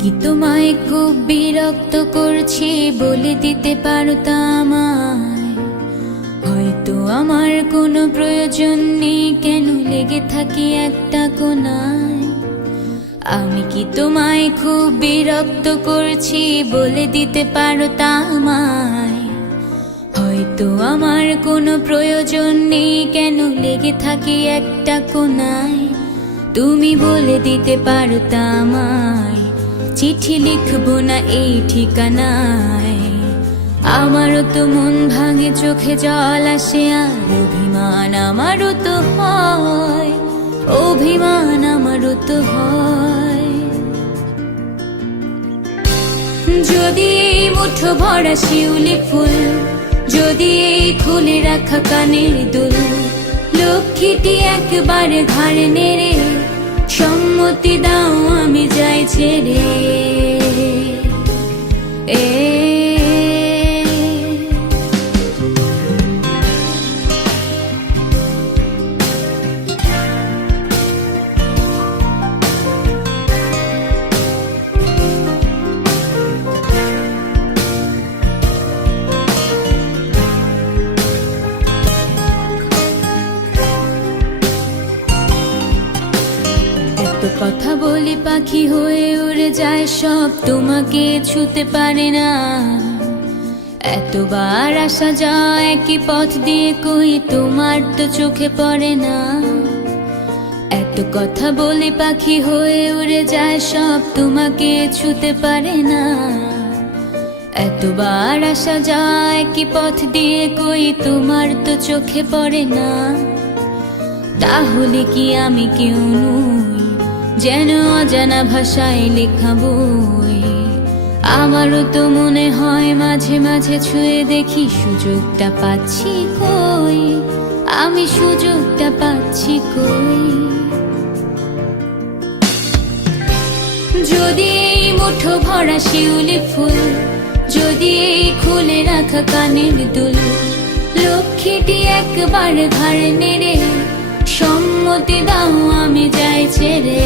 কি তোমায় খুব বিরক্ত করছি বলে দিতে পারতা আমায়? হয়তো আমার কোনো প্রয়োজন নেই, কেন লেগে থাকি একটা কোনায়। আমি কি তোমায় খুব বিরক্ত করছি বলে দিতে পারতা আমায়? হয়তো আমার কোনো প্রয়োজন নেই, কেন লেগে থাকি একটা কোনায়। তুমি বলে দিতে পারতা আমায়, চিঠি লিখবো না এই ঠিকানায়। আমারও তো মন ভাঙে, চোখে জল আসে, আর অভিমান আমারও তো হয়, অভিমান আমারও তো হয়। যদি এই মুঠো ভরা শিউলি ফুল, যদি এই খুলে রাখা কানের দুল, লক্ষ্মীটি একবারে ঘাড়ে নেড়ে সম্মতি দাও আমি যাই ছেড়ে। এত কথা বলি পাখি হয়ে উড়ে যায় সব, তোমাকে ছুতে পারে না। এতবার আসা যায় একই পথ দিয়ে, কই তোমার তো চোখে পড়ে না। এত কথা বলি পাখি হয়ে উড়ে যায় সব, তোমাকে ছুতে পারে না। এতবার আসা যায় একই পথ দিয়ে, কই তোমার তো চোখে পড়ে না। তাহলে কি আমি কেউ নই, যেন অজানা ভাষায় লেখা বই? আমারও তো মনে হয় মাঝে মাঝে ছুঁয়ে দেখি, সুযোগটা পাচ্ছি কই, আমি সুযোগটা পাচ্ছি কই। যদি এই মুঠো ভরা শিউলি ফুল, যদি এই খুলে রাখা কানের দুল, লক্ষ্মীটি একবার ঘাড়ে নেড়ে সম্মতি দাও আমি যাই ছেড়ে।